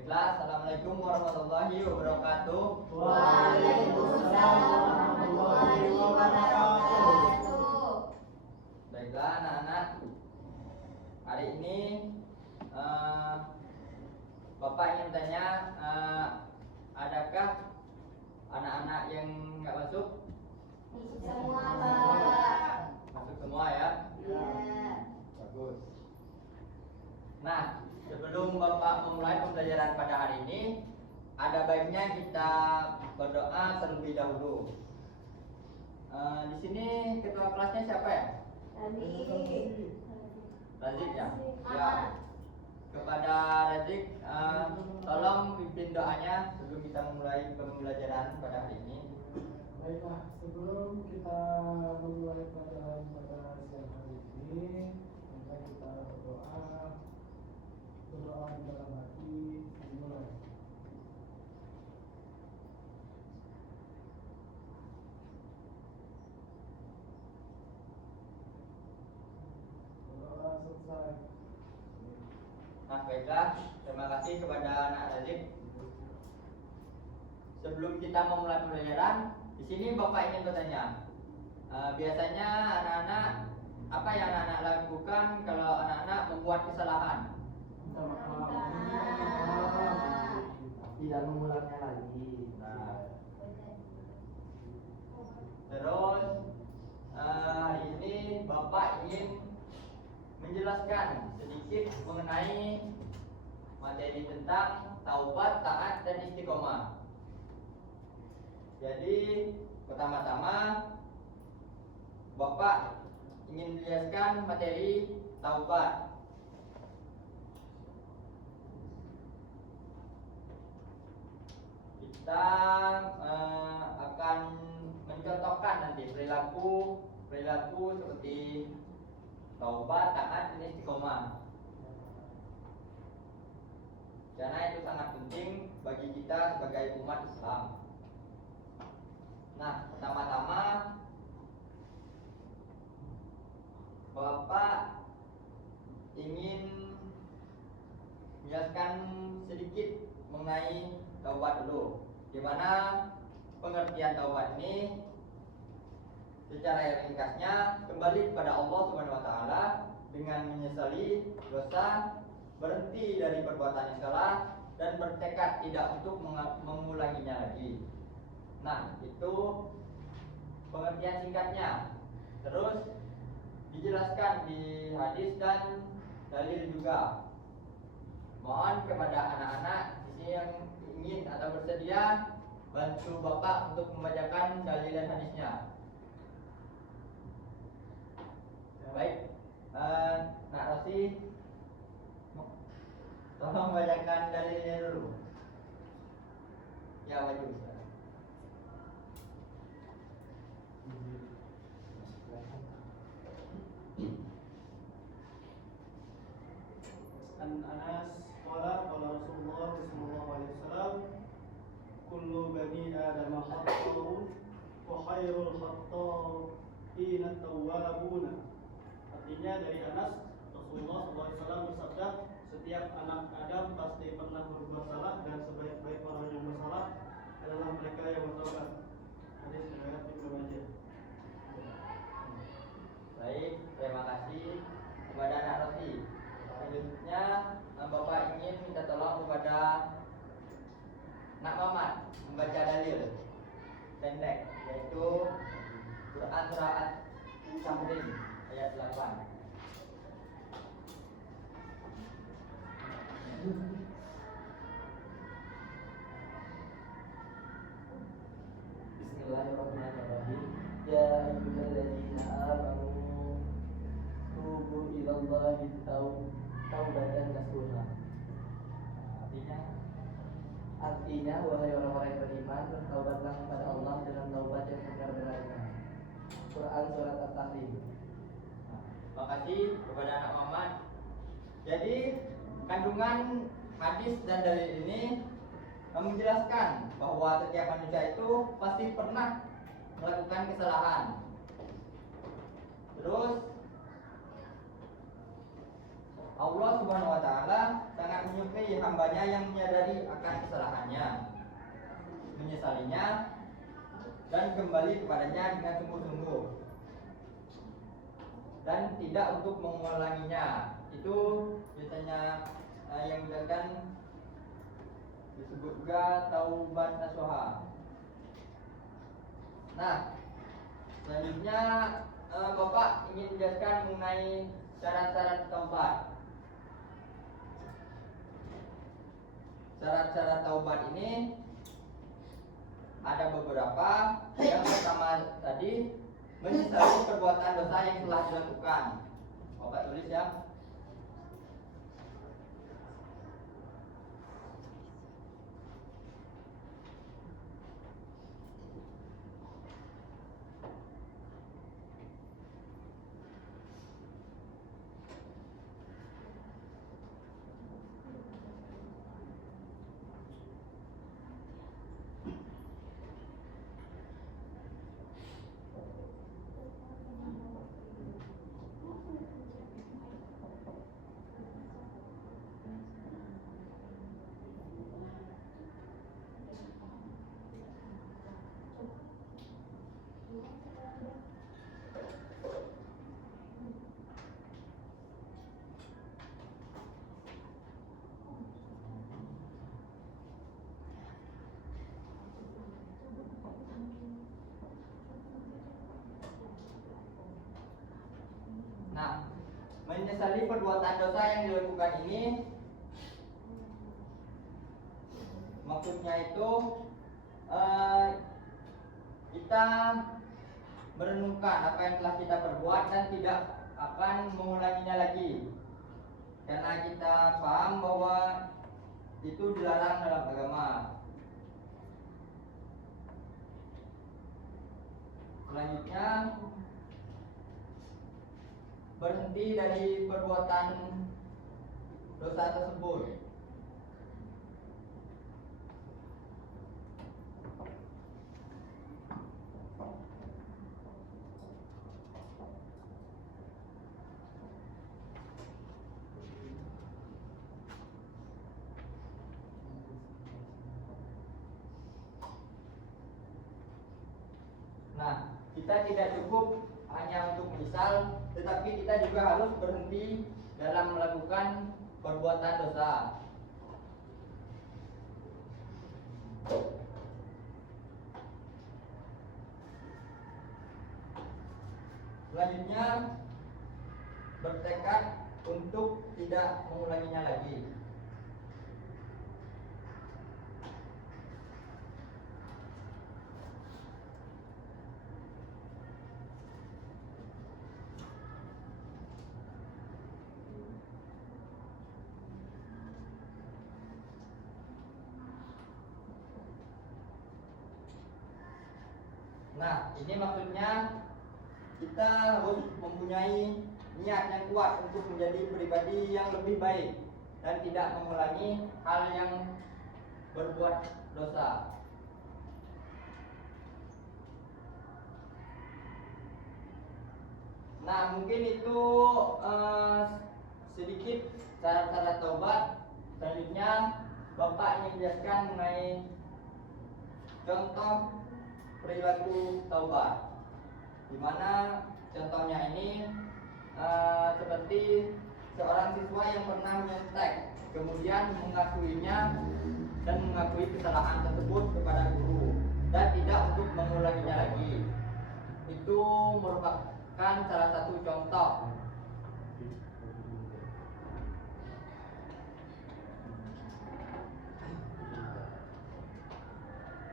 Baiklah, Assalamualaikum warahmatullahi wabarakatuh. Waalaikumsalam warahmatullahi wabarakatuh. Baiklah anak-anak, hari ini Bapak ingin bertanya, adakah anak-anak yang nggak masuk? Semua Pak. Masuk semua ya? Ya. Bagus. Nah, sebelum Bapak memulai pembelajaran pada hari ini, ada baiknya kita berdoa terlebih dahulu. Di sini ketua kelasnya siapa ya? Razik ya? Ya. Kepada Razik, tolong pimpin doanya sebelum kita memulai pembelajaran pada hari ini. Baiklah, sebelum kita memulai pelajaran pada siang hari ini, maka kita berdoa di dalam hati dimulai. Berdoa selesai. Nah, baiklah, terima kasih kepada anak Razik. Sebelum kita memulai pembelajaran, di sini Bapak ingin bertanya, biasanya anak-anak apa yang anak-anak lakukan kalau anak-anak membuat kesalahan? Minta maaf. Tidak mengulangnya lagi. Nah, terus hari ini Bapak ingin menjelaskan sedikit mengenai materi tentang taubat, taat, dan istiqomah. Jadi pertama-tama Bapak ingin menjelaskan materi taubat. Kita akan mencontohkan nanti perilaku seperti taubat, taat, dan istiqomah. Karena itu sangat penting bagi kita sebagai umat Islam. Nah, pertama-tama Bapak ingin menjelaskan sedikit mengenai taubat dulu. Gimana pengertian taubat ini? Secara ringkasnya, kembali kepada Allah Subhanahu wa taala dengan menyesali dosa, berhenti dari perbuatan yang salah, dan bertekad tidak untuk mengulanginya lagi. Nah, itu pengertian singkatnya. Terus dijelaskan di hadis dan dalil juga. Mohon kepada anak-anak di sini yang ingin atau bersedia bantu Bapak untuk membacakan dalil dan hadisnya. Baik, Nak Rosi, tolong bacakan dalilnya dulu. Ya, maju. An Anas qala Rasulullah sallallahu alaihi wasallam kullu bani adam khata'un wa khairul khata'in at-tawwabuna. Artinya dari Anas, Rasulullah sallallahu alaihi wasallam bersabda, setiap anak Adam pasti pernah berbuat salah dan sebaik-baik orang yang bersalah adalah mereka yang bertobat. Hadis riwayat Ibnu Majah. Baik, terima kasih kepada Nak Rosi. Selanjutnya Bapak ingin minta tolong kepada Nak Mamat membaca dalil pendek, yaitu Quran surah At-Tahrim ayat 8. Bismillahirrahmanirrahim. Ya ayyuhalladzina amanu tubu ilallahi taubatan nasuha. Artinya wahai orang-orang yang beriman, bertaubatlah kepada Allah dengan taubat yang benar-benarnya. Quran surat At-Tahrim. Terima kasih kepada Nak Mamat. Jadi kandungan hadis dan dalil ini menjelaskan bahwa setiap manusia itu pasti pernah melakukan kesalahan. Terus Allah Subhanahu wa taala sangat menyukai hambanya yang menyadari akan kesalahannya, menyesalinya, dan kembali kepadanya dengan sungguh-sungguh dan tidak untuk mengulanginya. Itu biasanya yang dijelaskan disebut juga taubat nasuha. Nah, selanjutnya Bapak ingin menjelaskan mengenai syarat-syarat taubat. Syarat-syarat taubat ini ada beberapa. Yang pertama tadi, menyesali perbuatan dosa yang telah dilakukan. Bapak tulis ya. Nah, menyesali perbuatan dosa yang dilakukan ini maksudnya itu kita merenungkan apa yang telah kita perbuat dan tidak akan mengulanginya lagi, karena kita paham bahwa itu dilarang dalam agama. Selanjutnya, berhenti dari perbuatan dosa tersebut. Nah, kita tidak cukup hanya untuk menyesal, tetapi kita juga harus berhenti dalam melakukan perbuatan dosa. Selanjutnya, bertekad untuk tidak mengulanginya lagi. Nah, ini maksudnya kita harus mempunyai niat yang kuat untuk menjadi pribadi yang lebih baik dan tidak mengulangi hal yang berbuat dosa. Nah, mungkin itu sedikit syarat-syarat taubat. Selanjutnya, Bapak ingin menjelaskan mengenai contoh perilaku taubat, di mana contohnya ini seperti seorang siswa yang pernah menyontek, kemudian mengakuinya dan mengakui kesalahan tersebut kepada guru dan tidak untuk mengulanginya lagi. Itu merupakan salah satu contoh.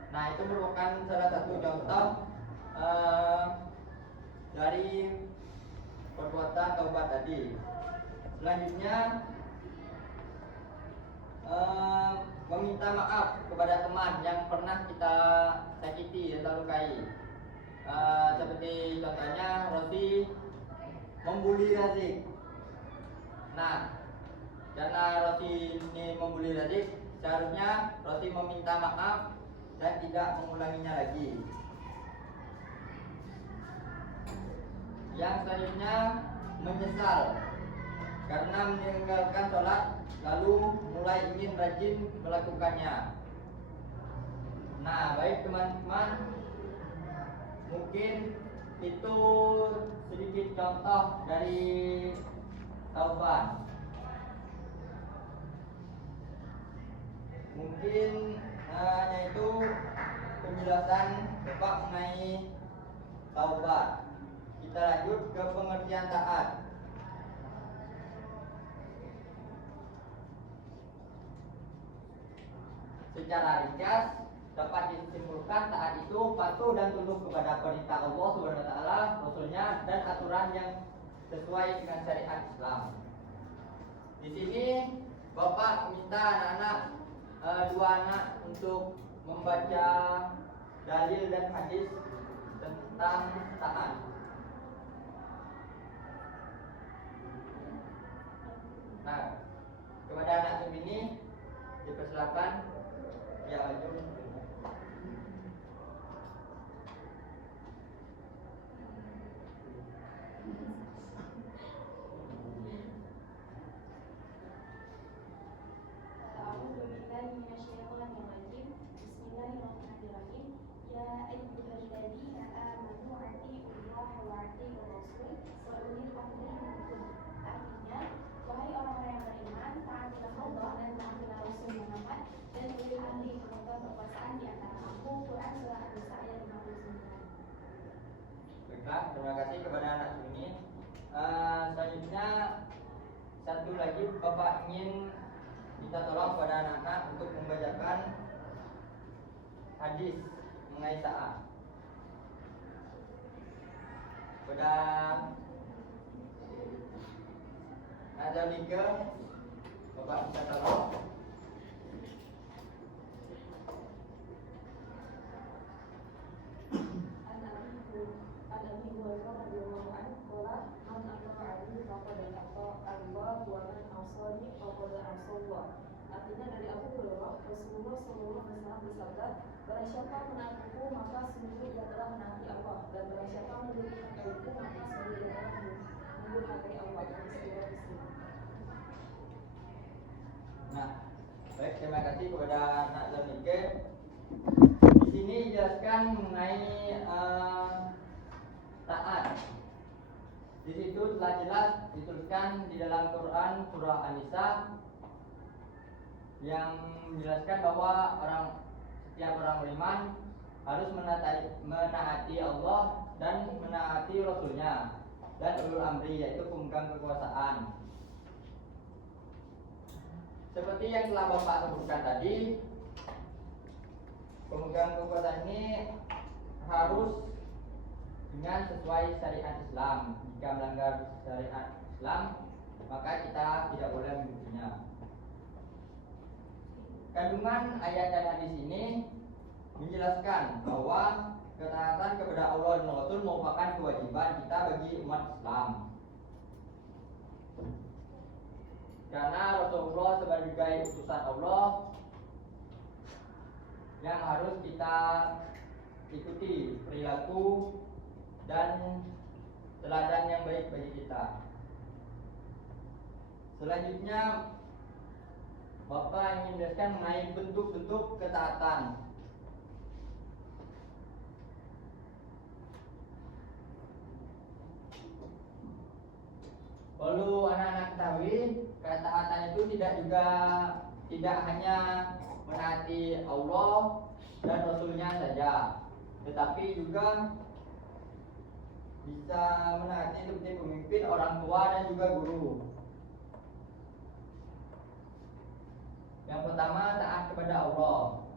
Nah, itu merupakan salah satu contoh dari perbuatan taubat tadi. Selanjutnya, meminta maaf kepada teman yang pernah kita sakiti atau lukai. Seperti contohnya Rosi membuli Razik. Nah, karena Rosi ini membuli Razik, seharusnya Rosi meminta maaf dan tidak mengulanginya lagi. Yang selanjutnya, menyesal karena meninggalkan sholat lalu mulai ingin rajin melakukannya. Nah, baik teman-teman, mungkin itu sedikit contoh dari taubat. Mungkin hanya itu penjelasan Bapak mengenai taubat. Kita lanjut ke pengertian taat. Secara ringkas dapat disimpulkan taat itu patuh dan tunduk kepada perintah Allah Subhanahu wa taala, Rasulnya, dan aturan yang sesuai dengan syariat Islam. Di sini Bapak minta anak-anak, dua anak untuk membaca dalil dan hadis tentang taat. Nah, kepada anak ini dipersilakan ya maju. Bismillahirrahmanirrahim. Ya ayyuhalladzina amanu atiiullaha wa atiiur rasul wa ulil amri minkum. Artinya, wahai orang-orang yang beriman, taatilah Allah dan taatilah Rasul Muhammad dan ulil amri pemegang kekuasaan di antara kamu. Quran surah An-Nisa ayat 59. Baiklah, terima kasih kepada anak ini. Selanjutnya satu lagi Bapak ingin minta tolong kepada anak-anak untuk membacakan hadis mengenai taat. Pada ada tiga Bapak minta tolong. Artinya dari Abu Hurairah, Rasulullah SAW bersabda, barang siapa menaatiku maka sungguh ia telah menaati Allah, dan barang siapa mendurhakaiku maka sungguh ia telah mendurhakai Allah. Nah, baik, terima kasih kepada anak Zanike. Di sini dijelaskan mengenai taat. Di situ telah jelas dituliskan di dalam Quran surah An-Nisa yang menjelaskan bahwa setiap orang beriman harus menaati Allah dan menaati Rasulnya dan ulul amri, yaitu pemegang kekuasaan. Seperti yang telah Bapak sebutkan tadi, pemegang kekuasaan ini harus dengan sesuai syariat Islam. Jika melanggar syariat Islam, maka kita tidak boleh mengikutinya. Kandungan ayat dan hadis ini menjelaskan bahwa ketaatan kepada Allah dan Rasul merupakan kewajiban kita bagi umat Islam. Karena Rasulullah sebagai utusan Allah yang harus kita ikuti perilaku dan teladan yang baik bagi kita. Selanjutnya Bapak ingin menjelaskan mengenai bentuk-bentuk ketaatan. Perlu anak-anak ketahui, ketaatan itu tidak hanya menaati Allah dan Rasulnya saja, tetapi juga bisa menaati seperti pemimpin, orang tua, dan juga guru. Yang pertama, taat kepada Allah.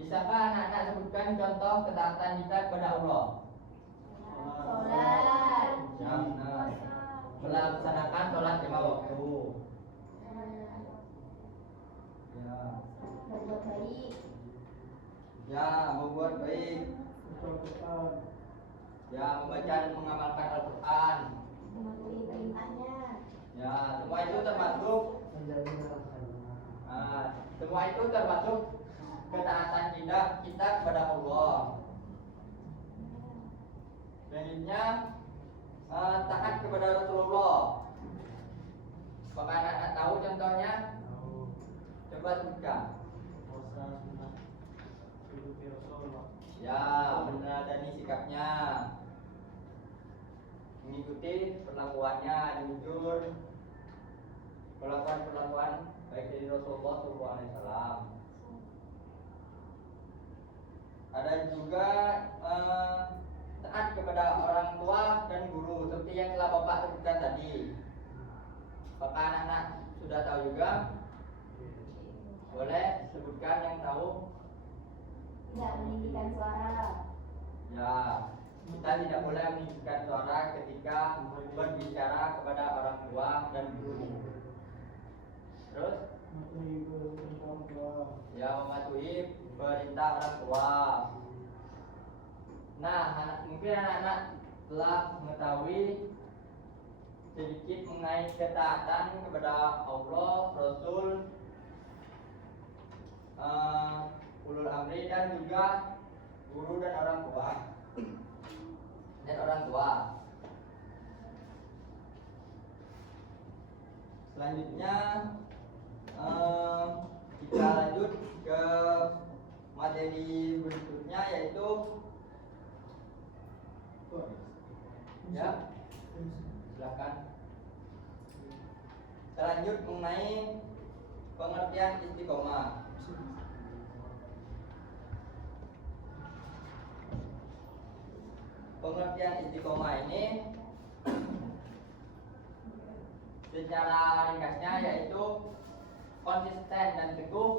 Bisakah anak-anak sebutkan contoh ketaatan kita kepada Allah? Sholat. Melaksanakan sholat 5 waktu. Ya. Berbuat baik. Ya, membuat baik. Ya, membaca dan mengamalkan Al-Quran. Mematuhi perintahnya. Ya, semua itu termasuk Semua itu termasuk ketaatan kita kepada Allah. Selanjutnya taat kepada Rasulullah. Apakah anak tahu contohnya? Coba sebutkan. puasa sunnah hidup Rasulullah. Ya, benar tadi sikapnya. Mengikuti perlakuannya, jujur. Perlakuan baik dari Rasulullah SAW. Ada juga taat kepada orang tua dan guru seperti yang telah Bapak sebutkan tadi. Apakah anak-anak sudah tahu juga? Boleh sebutkan yang tahu? Tidak meninggikan suara. Ya, kita tidak boleh meninggikan suara ketika berbicara kepada orang tua dan guru. Terus? Ya, mematuhi perintah orang tua. Nah, mungkin anak-anak telah mengetahui sedikit mengenai ketaatan kepada Allah, Rasul, ulul amri dan juga guru dan orang tua. Selanjutnya kita lanjut ke materi berikutnya, yaitu ya, silakan. Kita lanjut mengenai pengertian istiqomah. Pengertian istiqomah ini secara ringkasnya yaitu konsisten dan teguh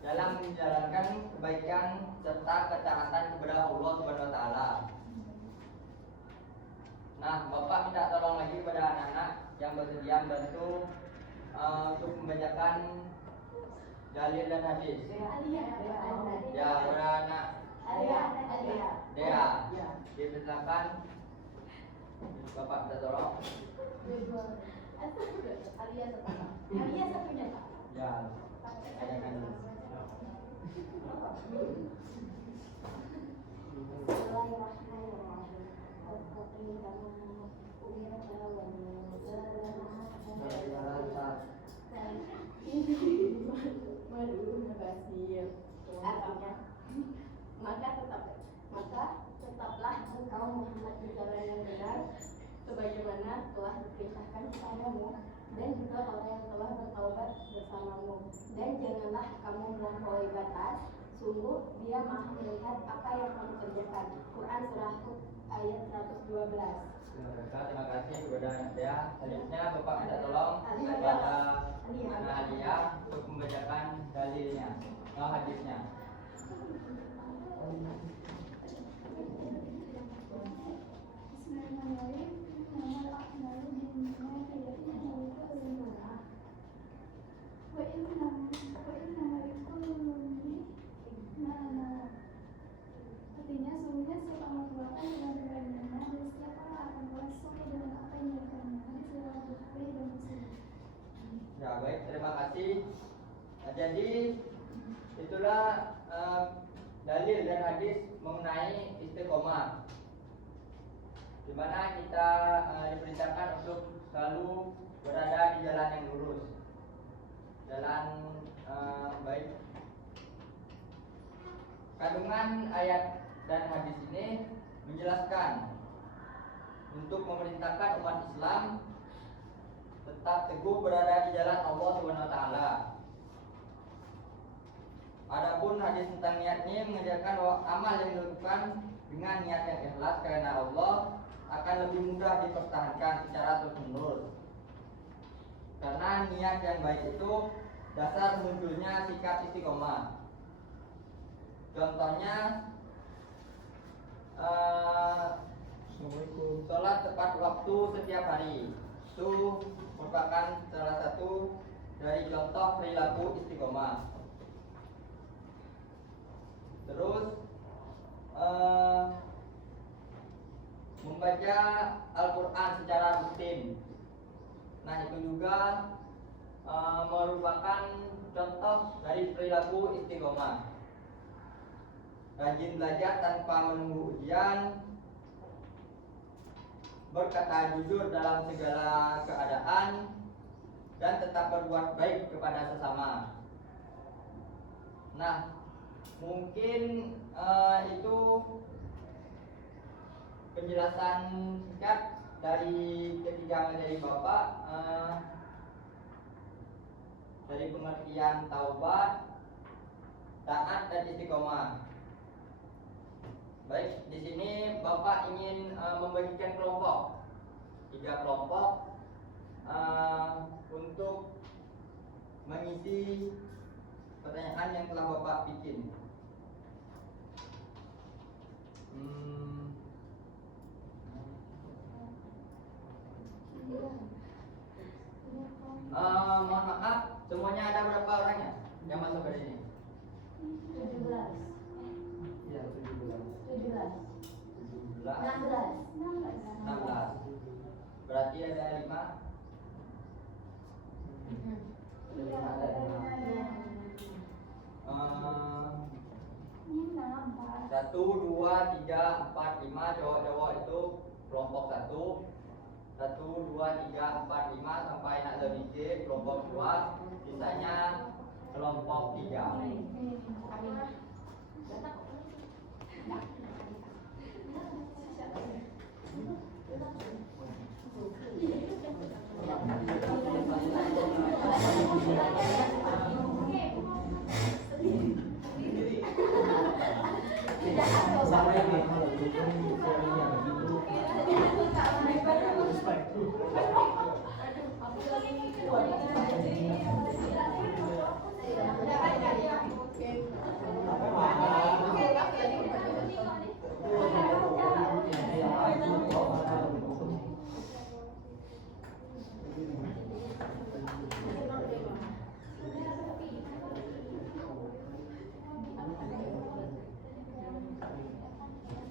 dalam menjalankan kebaikan serta ketaatan kepada Allah Subhanahu wa taala. Nah, Bapak minta tolong lagi kepada anak-anak yang bersedia membantu untuk membacakan dalil dan hadis. Ya, kepada anak Dea, dipersilakan. Bapak minta tolong. Alia satunya Pak. Ya, bacakan dulu. Bismillahirrahmanirrahim. Artinya, maka tetaplah engkau Muhammad di jalan yang benar, sebagaimana telah diperintahkan kepadamu, dan juga orang yang telah bertaubat bersamamu. Dan janganlah kamu melampaui batas, sungguh Dia Maha melihat apa yang kamu kerjakan. Quran surah Hud ayat 112. Terima kasih kepada Dea. Selanjutnya Bapak minta tolong kepada Anak Alia untuk membacakan dalilnya, hadisnya. Bismillahirrahmanirrahim. Innamal a'malu binniyati wa innamal likulli ma nawa. Artinya sungguhnya setiap amal perbuatan dengan kebenaran dan setiap orang akan berasal dengan apa yang dilakukannya. Hadis riwayat Bukhari dan Muslim. Ya, baik, terima kasih. Nah, jadi itulah dalil dan hadis mengenai istiqomah, di mana kita diperintahkan untuk selalu berada di jalan yang lurus, jalan baik. Kandungan ayat dan hadis ini menjelaskan untuk memerintahkan umat Islam tetap teguh berada di jalan Allah Subhanahu wa taala. Adapun hadis tentang niat ini mengajarkan bahwa amal yang dilakukan dengan niat yang ikhlas karena Allah akan lebih mudah dipertahankan secara terus-menerus. Karena niat yang baik itu dasar munculnya sikap istiqomah. Contohnya sholat tepat waktu setiap hari itu merupakan salah satu dari contoh perilaku istiqomah. Terus membaca Al-Quran secara rutin. Nah, itu juga merupakan contoh dari perilaku istiqomah. Rajin belajar tanpa menunggu ujian, berkata jujur dalam segala keadaan, dan tetap berbuat baik kepada sesama. Nah, mungkin itu penjelasan singkat dari ketiga materi Bapak, dari pengertian taubat, taat, dan istiqomah. Baik, di sini Bapak ingin membagikan kelompok, 3 kelompok untuk mengisi pertanyaan yang telah Bapak bikin. Mohon maaf, semuanya ada berapa orangnya yang masuk ke sini? 17. Iya, 17. 17. 16. 16. Berarti ada 5. Satu, dua, tiga, empat, lima cowok-cowok itu kelompok 1. 1, 2, 3, 4, 5 sampai nak lebih kelompok 2. Sisanya kelompok 3.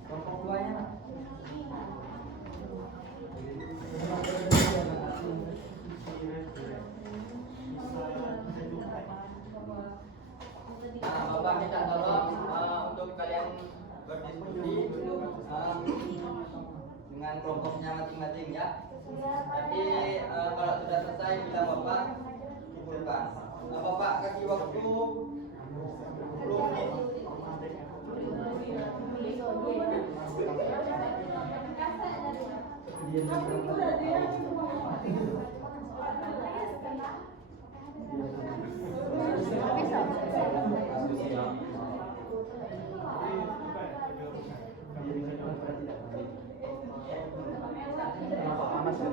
Kelompok 2-nya Pak. Nah, Bapak minta tolong untuk kalian berdiskusi dengan kelompoknya masing-masing ya. Nanti kalau sudah selesai bilang Bapak kumpulkan. Bapak kasih waktu 10 menit. Kenapa panas ya?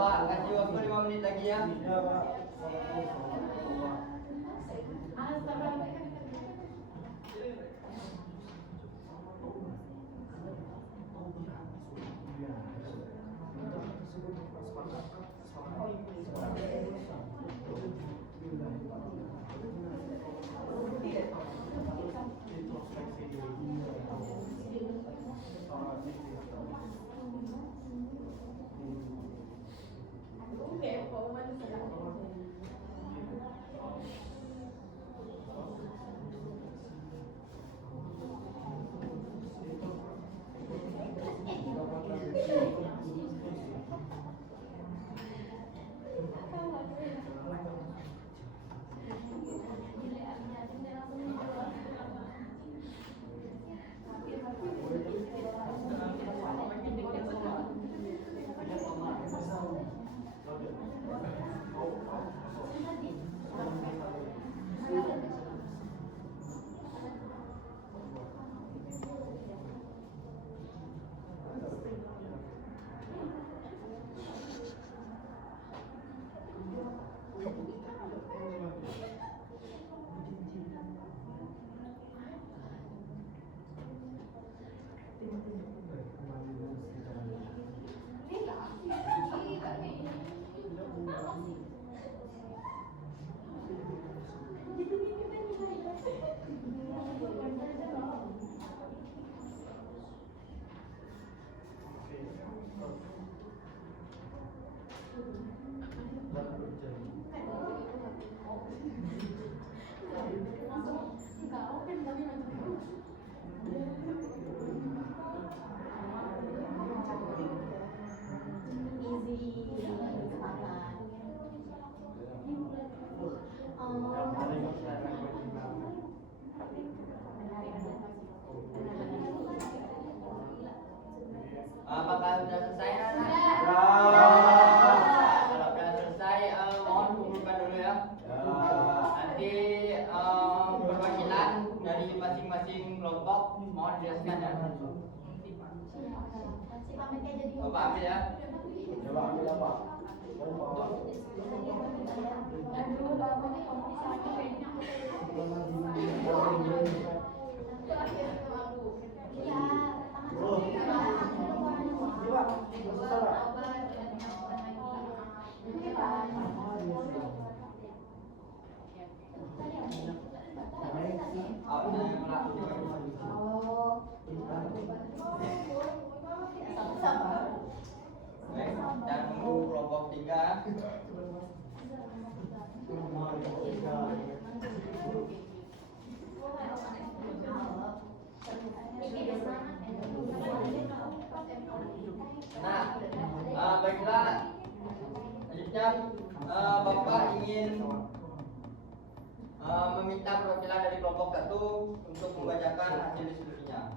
Pak, kasih waktu 5 menit lagi ya. Ya Pak. Assalamualaikum warahmatullahi Apakah sudah selesai anak? Ya. Kalau sudah selesai, mohon kumpulkan dulu ya. Nanti perwakilan dari masing-masing kelompok mohon dijelaskan ya. Bapak ambil ya. Coba ambil apa? Apa yang melakukan? Baik, dan tunggu kelompok 3. Nah, baiklah. Selanjutnya Bapak ingin meminta perwakilan dari kelompok 1 untuk membacakan hasil diskusinya.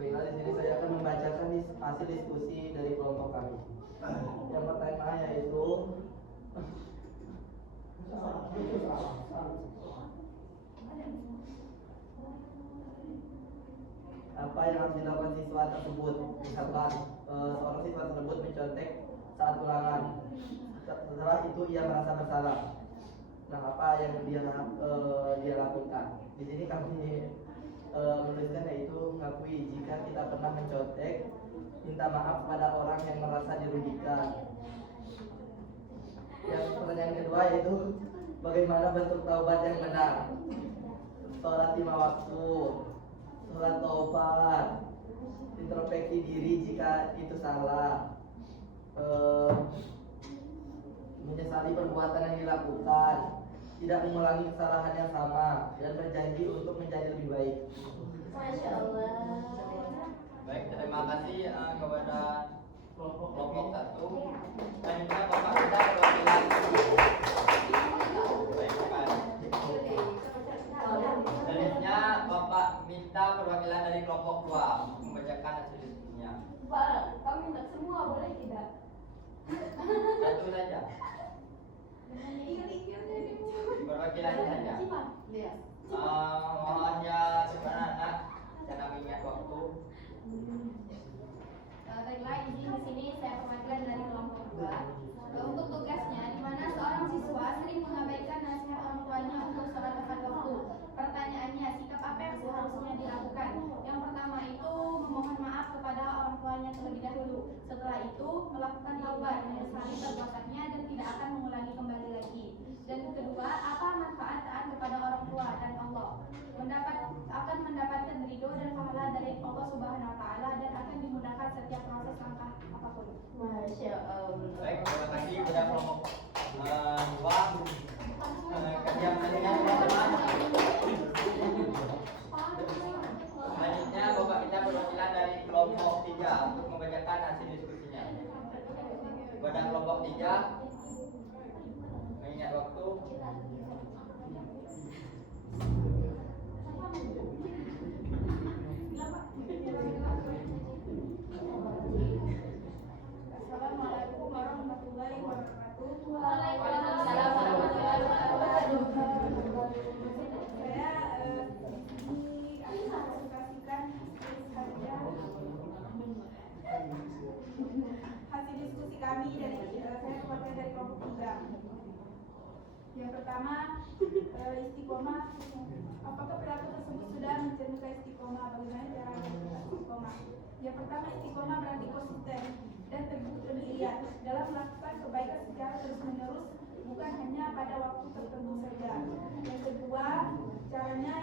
Baiklah, di sini saya akan membacakan hasil diskusi dari kelompok kami. Yang pertama yaitu apa yang harus dilakukan siswa tersebut. Misalkan seorang siswa tersebut mencontek saat ulangan, setelah itu ia merasa bersalah. Nah, apa yang dia lakukan? Di sini kami menuliskan yaitu mengakui jika kita pernah mencontek, minta maaf pada orang yang merasa dirugikan. Yang pertanyaan kedua yaitu bagaimana bentuk taubat yang benar? Sholat 5 waktu, sholat taubat, introspeksi diri jika itu salah, menyesali perbuatan yang dilakukan, tidak mengulangi kesalahan yang sama, dan berjanji untuk menjadi lebih baik. Masya Allah. Baik, terima kasih kepada kelompok 1. Selanjutnya Bapak kita perwakilan. Baik, Bapak. Selanjutnya Bapak minta perwakilan dari kelompok 2 untuk membacakan hasil diskusinya. Pak, kami minta semua boleh tidak? Satu saja. Perwakilan saja. Iya. Mohon ya sebenarnya anak yaitu melakukan taubat, menyesali perbuatannya dan tidak akan mengulangi kembali lagi. Dan kedua, apa manfaat taat kepada orang tua dan Allah? Akan mendapatkan ridho dan pahala dari Allah Subhanahu wa taala dan akan dimudahkan setiap proses langkah apapun. Masya Allah. Baik, terima kasih kepada kelompok dua. Kegiatannya teman-teman. Selanjutnya Bapak kita perwakilan dari kelompok 3 untuk membacakan hasil diskusinya. Kepada kelompok 3, mengingat waktu. Assalamualaikum warahmatullahi wabarakatuh. Waalaikumsalam warahmatullahi wabarakatuh. Saya ini akan presentasikan hasil diskusi kami dari saya keluarga dari kelompok 3. Yang pertama, istiqomah. Apakah perilaku tersebut sudah mencerminkan istiqomah? Bagaimana cara istiqomah? Yang pertama, istiqomah berarti konsisten dan teguh pendirian dalam melakukan kebaikan secara terus-menerus, bukan hanya pada waktu tertentu saja. Yang kedua, caranya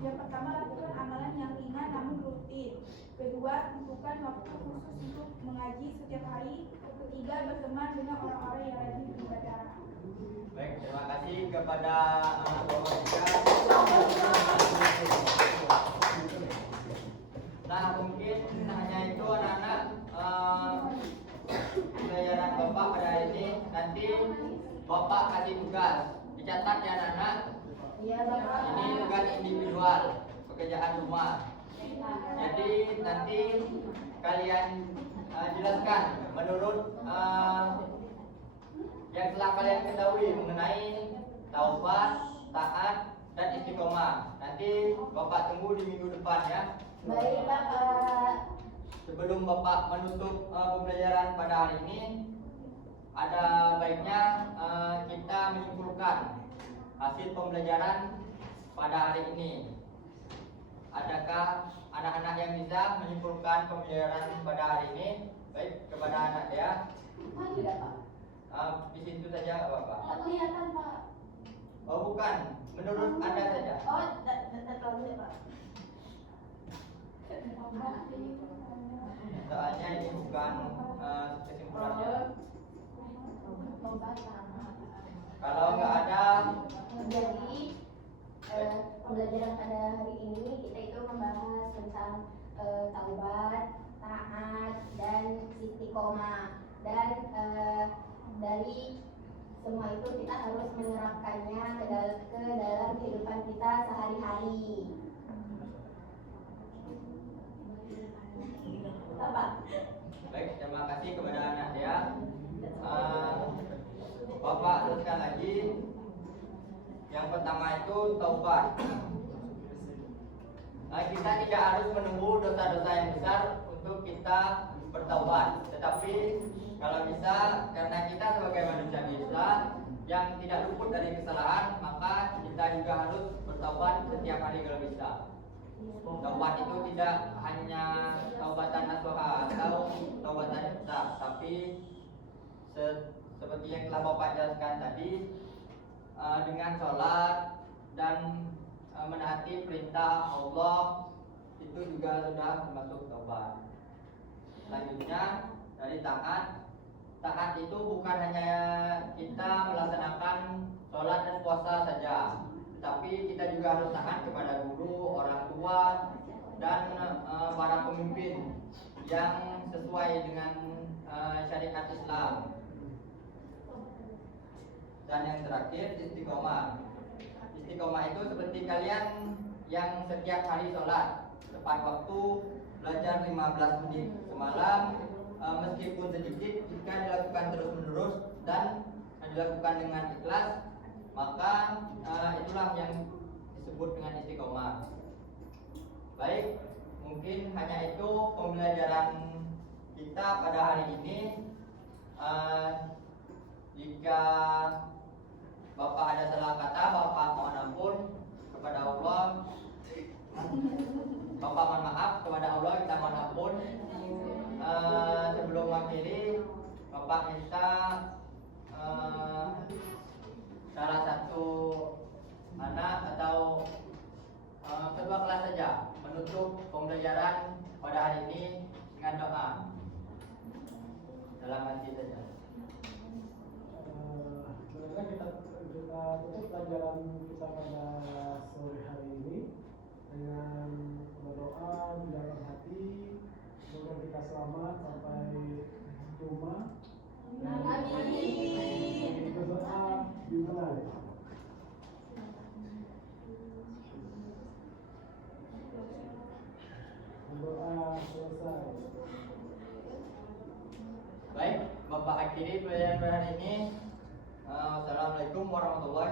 yang pertama lakukan amalan yang ringan namun rutin. Kedua, tentukan waktu khusus untuk mengaji setiap hari. Ketiga, berteman dengan orang-orang yang rajin beribadah. Baik, terima kasih kepada kelompok 3. Nah, mungkin hanya itu anak-anak pelajaran Bapak pada hari ini. Nanti Bapak kasih tugas, dicatat ya anak-anak. Iya, Bapak. Ini tugas individual, pekerjaan rumah. Jadi nanti kalian jelaskan menurut yang telah kalian ketahui mengenai taubat, taat, dan istiqomah. Nanti Bapak tunggu di minggu depan ya. Baik, Bapak. Sebelum Bapak menutup pembelajaran pada hari ini, ada baiknya kita menyimpulkan hasil pembelajaran pada hari ini. Adakah anak-anak yang bisa menyimpulkan pembelajaran pada hari ini? Baik, kepada anak ya. Tidak, Pak. Di situ saja Bapak. Tak kelihatan, Pak. Oh bukan, menurut Anda saja. Oh, tak tahu ya, Pak. Soalnya ini bukan kesimpulannya. Kalau nggak ada, Jadi pembelajaran pada hari ini kita itu membahas tentang taubat, taat, dan istiqomah. Dan dari semua itu kita harus menerapkannya ke dalam kehidupan kita sehari-hari. Apa? baik, terima kasih kepada anak ya. Bapak teruskan lagi. Yang pertama itu taubat. Kita tidak harus menunggu dosa-dosa yang besar untuk kita bertaubat. Tetapi kalau bisa, karena kita sebagai manusia biasa yang tidak luput dari kesalahan, maka kita juga harus bertaubat setiap hari kalau bisa. Taubat itu tidak hanya taubatan nasuha atau taubatan besar, tapi seperti yang telah Bapak jelaskan tadi, dengan sholat dan menaati perintah Allah, itu juga sudah termasuk taubat. Selanjutnya dari taat. Taat itu bukan hanya kita melaksanakan sholat dan puasa saja, tapi kita juga harus taat kepada guru, orang tua, dan para pemimpin yang sesuai dengan syariat Islam. Dan yang terakhir istiqomah. Istiqomah itu seperti kalian yang setiap hari sholat tepat waktu, belajar 15 menit semalam, meskipun sedikit, jika dilakukan terus-menerus dan dilakukan dengan ikhlas, maka itulah yang disebut dengan istiqomah. Baik, mungkin hanya itu pembelajaran kita pada hari ini. Jika Bapak ada salah kata, Bapak mohon ampun kepada Allah. Bapak mohon maaf kepada Allah, kita mohon ampun. Sebelum mengakhiri Bapak minta salah satu anak atau kedua kelas saja menutup pembelajaran pada hari ini dengan doa dalam hati saja. Sebenarnya kita tutup pelajaran kita pada sore hari ini dengan berdoa di dalam hati, semoga kita selamat sampai rumah. Amin. Berdoa dimulai. Berdoa selesai. Baik, Bapak akhiri pelajaran hari ini. Assalamualaikum warahmatullahi